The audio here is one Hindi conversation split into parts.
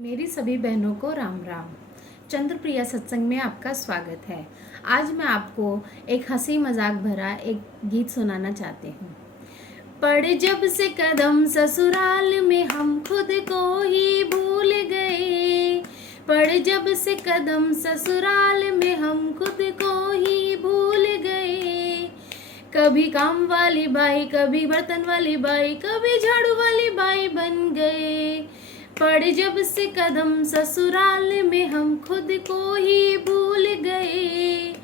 मेरी सभी बहनों को राम राम। चंद्रप्रिया सत्संग में आपका स्वागत है। आज मैं आपको एक हंसी मजाक भरा एक गीत सुनाना चाहती हूँ। पड़ जब से कदम ससुराल में हम खुद को ही भूल गए। पड़ जब से कदम ससुराल में हम खुद को ही भूल गए। कभी काम वाली बाई, कभी बर्तन वाली बाई, कभी झाड़ू वाली बाई बन गए। पड़ जब से कदम ससुराल में हम खुद को ही भूल गए।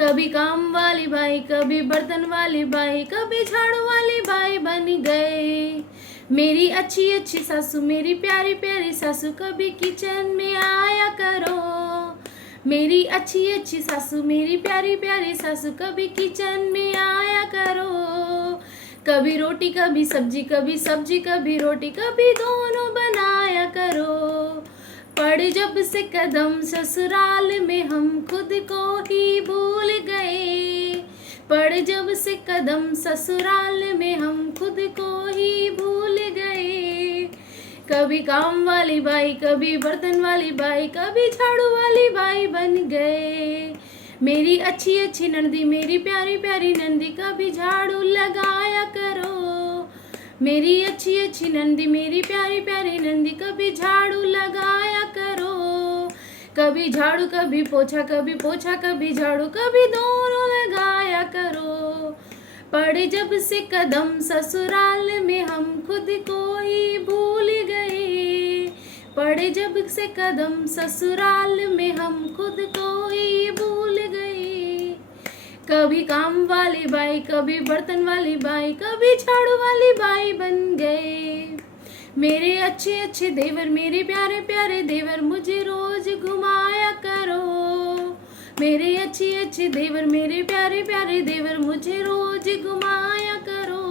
कभी काम वाली बाई, कभी बर्तन वाली बाई, कभी झाड़ू वाली बाई बन गए। मेरी अच्छी अच्छी सासू, मेरी प्यारी प्यारी सासू, कभी किचन में आया करो। मेरी अच्छी अच्छी सासू, मेरी प्यारी प्यारी सासू, कभी किचन में आया करो। कभी रोटी कभी सब्जी, कभी सब्जी कभी रोटी, कभी दोनों बनाया करो। पड़ जब से कदम ससुराल में हम खुद को ही भूल गए। पड़ जब से कदम ससुराल में हम खुद को ही भूल गए। कभी काम वाली बाई, कभी बर्तन वाली बाई, कभी झाड़ू वाली बाई बन गए। मेरी अच्छी अच्छी नंदी, मेरी प्यारी प्यारी नंदी, कभी झाड़ू लगाया करो। मेरी अच्छी अच्छी नंदी, मेरी प्यारी प्यारी नंदी, कभी झाड़ू लगाया करो। कभी झाड़ू कभी पोछा, कभी पोछा कभी झाड़ू, कभी दोनों लगाया करो। पड़ जब से कदम ससुराल में हम खुद को ही भूल गए। पड़ जब से कदम ससुराल में हम खुद को ही भूल गए। कभी काम वाली बाई, कभी बर्तन वाली बाई, कभी झाड़ू वाली बाई बन गए। मेरे अच्छे अच्छे देवर, मेरे प्यारे प्यारे देवर, मुझे रोज घुमाया करो। मेरे अच्छे अच्छे देवर, मेरे प्यारे प्यारे देवर, मुझे रोज घुमाया करो।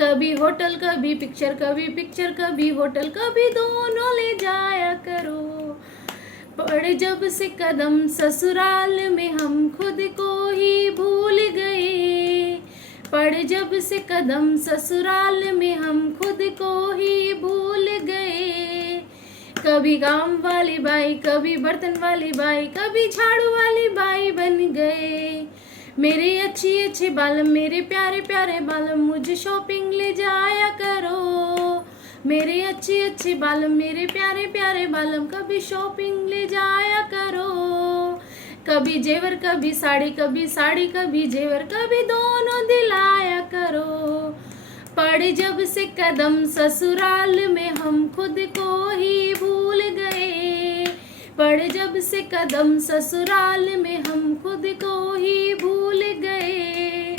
कभी होटल कभी पिक्चर, कभी पिक्चर कभी होटल, कभी दोनों ले जाया करो। पड़ जब से कदम ससुराल में हम खुद को ही भूल गए। पड़ जब से कदम ससुराल में हम खुद को ही भूल गए। कभी काम वाली बाई, कभी बर्तन वाली बाई, कभी झाड़ू वाली बाई बन गए। मेरे अच्छे अच्छे बालम, मेरे प्यारे प्यारे बालम, मुझे शॉपिंग ले जाया करो। मेरे अच्छे अच्छे बालम, मेरे प्यारे प्यारे बालम, कभी शॉपिंग ले जाया करो। कभी जेवर कभी साड़ी, कभी साड़ी कभी जेवर, कभी दोनों दिलाया करो। पड़ जब से कदम ससुराल में हम खुद को ही भूल गए। पड़ जब से कदम ससुराल में हम खुद को ही भूल गए।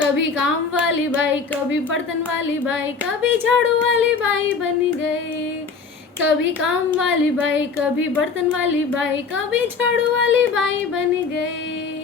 कभी काम वाली बाई, कभी बर्तन वाली बाई, कभी झाड़ू वाली बाई बन गए। कभी काम वाली बाई, कभी बर्तन वाली बाई, कभी झाड़ू वाली बाई बन गए।